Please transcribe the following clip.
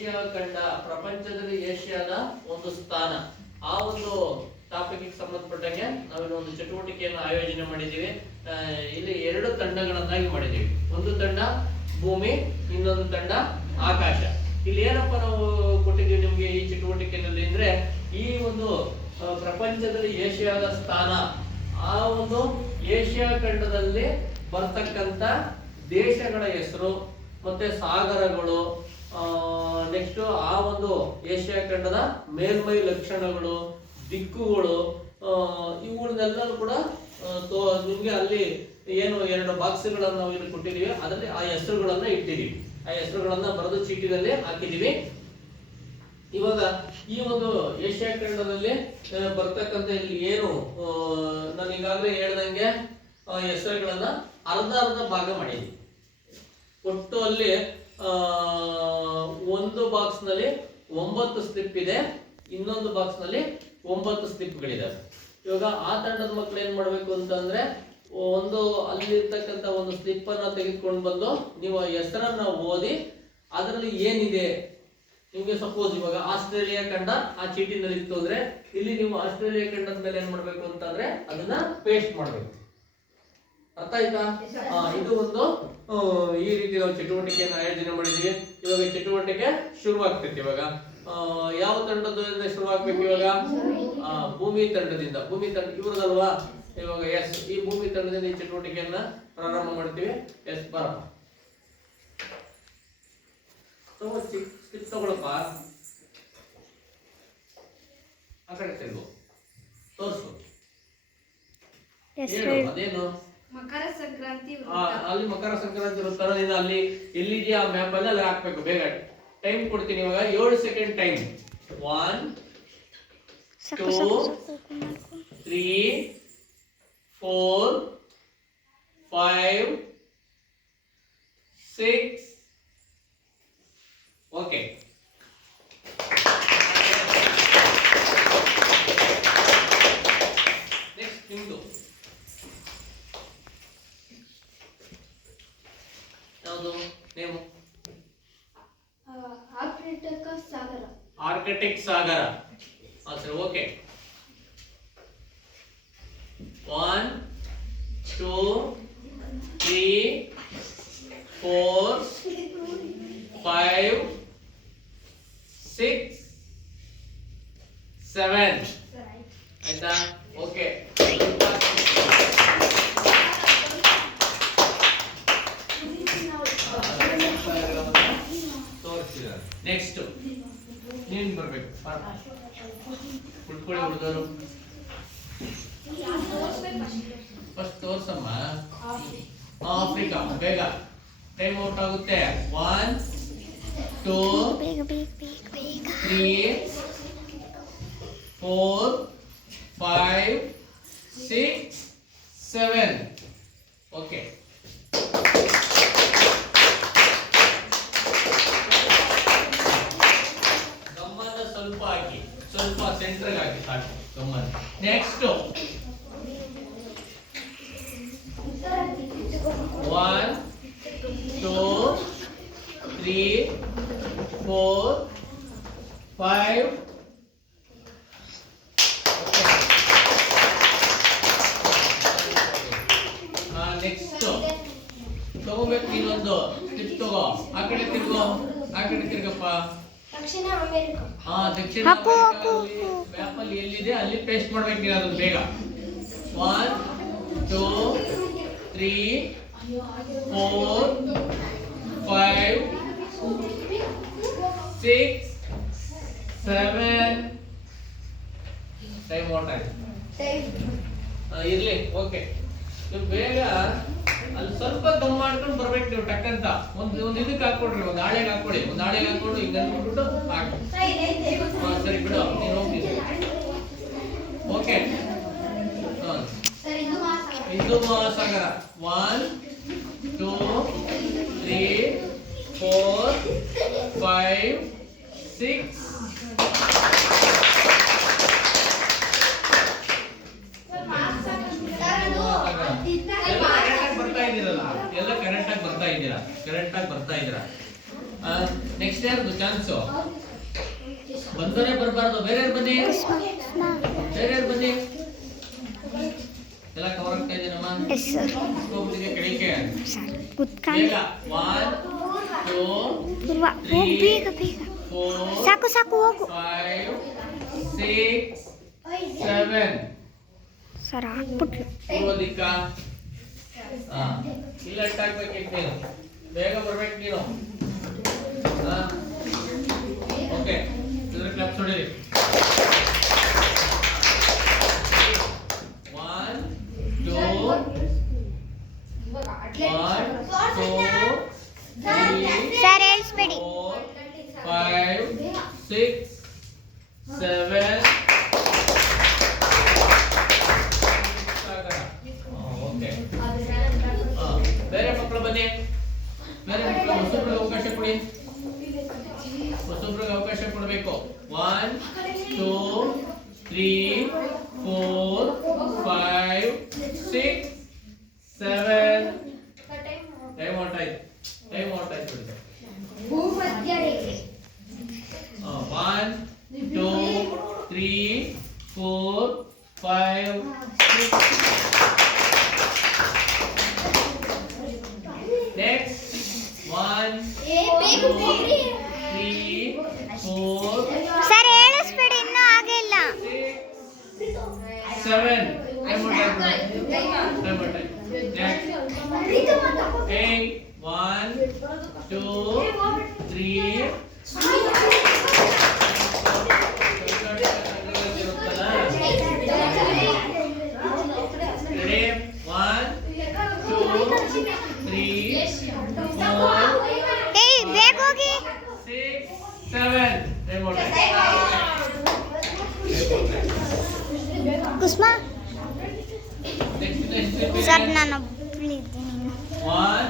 Asia ಖಂಡ, ಪ್ರಪಂಚದಲ್ಲಿ ಏಷ್ಯಾದ ಒಂದು ಸ್ಥಾನ, ಆ ಒಂದು ಟಾಪಿಕ್ ಸಂಬಂಧಪಟ್ಟಂಗೆ ನಾವಿಲ್ಲಿ ಒಂದು ಚಟುವಟಿಕೆಯನ್ನು ಆಯೋಜನೆ ಮಾಡಿದ್ದೀವಿ. ಇಲ್ಲಿ 2 ತಂಡಗಳನ್ನಾಗಿ ಮಾಡಿದ್ದೀವಿ. ಒಂದು ತಂಡ ಭೂಮಿ, ಇನ್ನೊಂದು ತಂಡ ಆಕಾಶ. ಇಲ್ಲಿ ಏನಪ್ಪ ನಾವು ಕೊಟ್ಟಿದ್ದೀವಿ ನಿಮ್ಗೆ ಈ ಚಟುವಟಿಕೆಯಲ್ಲಿ ಅಂದ್ರೆ, ಈ ಒಂದು ಪ್ರಪಂಚದಲ್ಲಿ ಏಷ್ಯಾದ ಸ್ಥಾನ, ಆ ಒಂದು ಏಷ್ಯಾ ಖಂಡದಲ್ಲಿ ಬರ್ತಕ್ಕಂಥ ದೇಶಗಳ ಹೆಸರು ಮತ್ತೆ ಸಾಗರಗಳು, ನೆಕ್ಸ್ಟ್ ಆ ಒಂದು ಏಷ್ಯಾ ಖಂಡದ ಮೇಲ್ಮೈ ಲಕ್ಷಣಗಳು, ದಿಕ್ಕುಗಳು, ಇವುಗಳನ್ನೆಲ್ಲರೂ ಕೂಡ ನಿಮ್ಗೆ ಅಲ್ಲಿ ಏನು 2 ಬಾಕ್ಸ್ಗಳನ್ನು ನಾವು ಇಲ್ಲಿ ಕೊಟ್ಟಿದ್ದೀವಿ, ಅದರಲ್ಲಿ ಆ ಹೆಸರುಗಳನ್ನ ಇಟ್ಟಿದ್ದೀವಿ. ಆ ಹೆಸರುಗಳನ್ನ ಬರೆದು ಚೀಟಿನಲ್ಲಿ ಹಾಕಿದ್ದೀವಿ. ಇವಾಗ ಈ ಒಂದು ಏಷ್ಯಾ ಖಂಡದಲ್ಲಿ ಬರ್ತಕ್ಕಂಥ ಇಲ್ಲಿ ಏನು ನಾನು ಈಗಾಗಲೇ ಹೇಳ್ದಂಗೆ ಹೆಸರುಗಳನ್ನ ಅರ್ಧ ಭಾಗ ಮಾಡಿದ್ದೀವಿ. ಒಟ್ಟು ಅಲ್ಲಿ ಒಂದು ಬಾಕ್ಸ್ ನಲ್ಲಿ 9 ಸ್ಲಿಪ್ ಇದೆ, ಇನ್ನೊಂದು ಬಾಕ್ಸ್ ನಲ್ಲಿ 9 ಸ್ಲಿಪ್ಗಳಿದಾವೆ. ಇವಾಗ ಆ ತಂಡದ ಮಕ್ಕಳು ಏನ್ ಮಾಡ್ಬೇಕು ಅಂತಂದ್ರೆ, ಒಂದು ಅಲ್ಲಿರ್ತಕ್ಕಂಥ ಒಂದು ಸ್ಲಿಪ್ ಅನ್ನ ತೆಗೆದುಕೊಂಡು ಬಂದು ನೀವು ಹೆಸರನ್ನ ಓದಿ ಅದರಲ್ಲಿ ಏನಿದೆ, ನಿಮ್ಗೆ ಸಪೋಸ್ ಇವಾಗ ಆಸ್ಟ್ರೇಲಿಯಾ ಖಂಡ ಆ ಚೀಟಿನಲ್ಲಿ ಇತ್ತು ಅಂದ್ರೆ, ಇಲ್ಲಿ ನೀವು ಆಸ್ಟ್ರೇಲಿಯಾ ಖಂಡದ ಮೇಲೆ ಏನ್ ಮಾಡ್ಬೇಕು ಅಂತಂದ್ರೆ ಅದನ್ನ ಪೇಸ್ಟ್ ಮಾಡ್ಬೇಕು. ಅರ್ಥ ಆಯ್ತಾ? ಇದು ಒಂದು ಈ ರೀತಿ ನಾವು ಚಟುವಟಿಕೆಯನ್ನು ಆಯೋಜನೆ ಮಾಡಿದೀವಿ. ಇವಾಗ ಚಟುವಟಿಕೆ ಶುರುವಾಗ್ತೈತಿ. ಇವಾಗ ಯಾವ ತಂಡದಿಂದ ಶುರುವಾಗ್ಬೇಕು? ಇವಾಗ ಭೂಮಿ ತಂಡದಿಂದ. ಭೂಮಿ ತಂಡ ಇವ್ರದಲ್ವಾ? ಇವಾಗ ಎಸ್, ಈ ಭೂಮಿ ತಂಡದಿಂದ ಈ ಚಟುವಟಿಕೆಯನ್ನ ಪ್ರಾರಂಭ ಮಾಡ್ತೀವಿ. ಎಸ್ ಬರಪ್ಪ, ಸ್ಲಿಪ್ ತಗೊಳಪ್ಪ, ಆ ಕಡೆ ತೆಗೆದು ತೋರಿಸು. ಅದೇನು ಮಕರ ಸಂಕ್ರಾಂತಿ. ಅಲ್ಲಿ ಮಕರ ಸಂಕ್ರಾಂತಿ ವೃತ್ತನ ನೀನು ಅಲ್ಲಿ ಎಲ್ಲಿದೆಯಾ ಆ ಮ್ಯಾಪ್ ಅಲ್ಲಿ ಅಲ್ಲಿ ಹಾಕ್ಬೇಕು. ಬೇಗ ಟೈಮ್ ಕೊಡ್ತೀನಿ ಇವಾಗ, 7 ಸೆಕೆಂಡ್ ಟೈಮ್. 1 2 3 4 5 6 ಓಕೆ. ನೆಕ್ಸ್ಟ್ ನಿಮ್ದು ಯಾವುದು ನೇಮು? ಆರ್ಕ್ಟಿಕ್ ಸಾಗರ. ಆರ್ಕ್ಟಿಕ್ ಸಾಗರ. ಸರಿ, ಓಕೆ. 1 2 3 4 5 6 7 ಆಯ್ತಾ? ಓಕೆ. ನೆಕ್ಸ್ಟ್ ನೀನ್ ಬರ್ಬೇಕು. ಕುತ್ಕೊಳ್ಳಿ ಹುಡುಗರು. ಫಸ್ಟ್ ತೋರ್ಸಮ್ಮ. ಆಫ್ರಿಕಾ. ಬೇಗ ಟೈಮ್ ಔಟ್ ಆಗುತ್ತೆ. 1 2 3 4 5 6 7 ಓಕೆ. ಸ್ವಲ್ಪ ಹಾಕಿ, ಸ್ವಲ್ಪ ಸೆಂಟರ್ ಹಾಕಿ ಸಾಕು. ಗಮ್ಮನ. ನೆಕ್ಸ್ಟ್ 1 2 3 4 5 ನೆಕ್ಸ್ಟ್ ತಗೋಬೇಕು. ನೀನೊಂದು ಸ್ಲಿಪ್ ತಗೋ. ಆ ಕಡೆ ತಿರ್ಗೋ, ಆ ಕಡೆ ತಿರ್ಗಪ್ಪ. ದಕ್ಷಿಣ ಅಮೆರಿಕ. ದಕ್ಷಿಣ ಮ್ಯಾಪ್ ಅಲ್ಲಿ ಎಲ್ಲಿದೆ ಅಲ್ಲಿ ಪೇಸ್ಟ್ ಮಾಡ್ಬೇಕು ನೀನು ಅದನ್ನ ಬೇಗ. 1 2 3 4 5 6 7 ಟೈಮ್ ಔಟ್ ಆಯ್ತು. ಇರ್ಲಿ, ಓಕೆ. ನೀವು ಬೇಗ ಅಲ್ಲಿ ಸ್ವಲ್ಪ ದಮ್ ಮಾಡ್ಕೊಂಡು ಬರ್ಬೇಕು ನೀವು ಟಕ್ಕಂತ. ಒಂದು ಇದಕ್ಕೆ ಹಾಕೊಡ್ರಿ, ಒಂದು ಹಾಳೆಗೆ ಹಾಕೊಳ್ಳಿ. ಒಂದು ಹಾಳೆಗೆ ಹಾಕೊಂಡು ಹಿಂಗೆ ಅಂದ್ಬಿಟ್ಟು ಹಾಕಿ. ಸರಿ ಬಿಡು, ನೀನು ಹೋಗ್ತೀನಿ. ಓಕೆ. ಹಿಂದೂ ಮಹಾಸಾಗರ. 1 2 3 4 5 6 ಬರ್ತಾ ಇದ್ದೀರಾ. ನೆಕ್ಸ್ಟ್ ಯಾರ್ದು ಚಾನ್ಸು ಬಂದವರೇ ಬರಬಾರ್ದು. ಬೇರೆ ಬನ್ನಿ, ಬೇರೆ ಬನ್ನಿ. ಎಲ್ಲ ಕವರ್ ಆಗ್ತಾ ಇದೆನಮ್ಮ? ಹೋಗ್ಬಿಟ್ಟಿದೆ ಕೆಳಗೆ. ಬೇಗ 1 2 3 4 ಸಾಕು ಸಾಕು ಹೋಗು 5 6 7 ಸರ್ ಹಾಕ್ಬಿಟ್ಲು. ಪೂರ್ವದಿಕ್ಕ. ಇಲ್ಲ ಇಟ್ಟಾಕ್ಬೇಕಿತ್ತು ನೀನು, ಬೇಗ ಬರ್ಬೇಕು ನೀನು. ಓಕೆ, ಇದ್ರ ಕ್ಲಾಪ್ಸ್ ಹೊಡೀರಿ. 1 2 ಸರ್ ಹೇಳಿಸ್ಬೇಡಿ. 4 5 6 7 ಓಕೆ. ಬೇರೆ ಮಕ್ಕಳು ಬನ್ನಿ, ಬೇರೆ ಮಕ್ಕಳು ಹೊಸಬ್ರಿಗೆ ಅವಕಾಶ ಕೊಡಿ, ಹೊಸಬ್ರಿಗೆ ಅವಕಾಶ ಕೊಡಬೇಕು. 1 2 3 4 5 6 7 ಟೈಮ್ ಔಟ್ ಆಯ್ತು, ಟೈಮ್ ಔಟ್ ಆಯ್ತು. 1 2 3 4 5 6 next 1 2 3 4 ಸರ್ ಹೇಳಿಸ್ಬೇಡಿ, ಇನ್ನೂ ಆಗಿಲ್ಲ. 7 ಟೈಮ್ ಔಟ್ ಆಯ್ತು, ಟೈಮ್ ಔಟ್ ಆಯ್ತು. next 8 1 2 3 ಏಯ್ ಬೇಗ ಹೋಗಿ. 6 7 ಟೈಮ್ ಔಟ್ ಆಯ್ತು. ಕುಸ್ಮಾ next ಸರ್ ನಾನು ಒಬ್ಬಳಿದ್ದೀನಿ. 1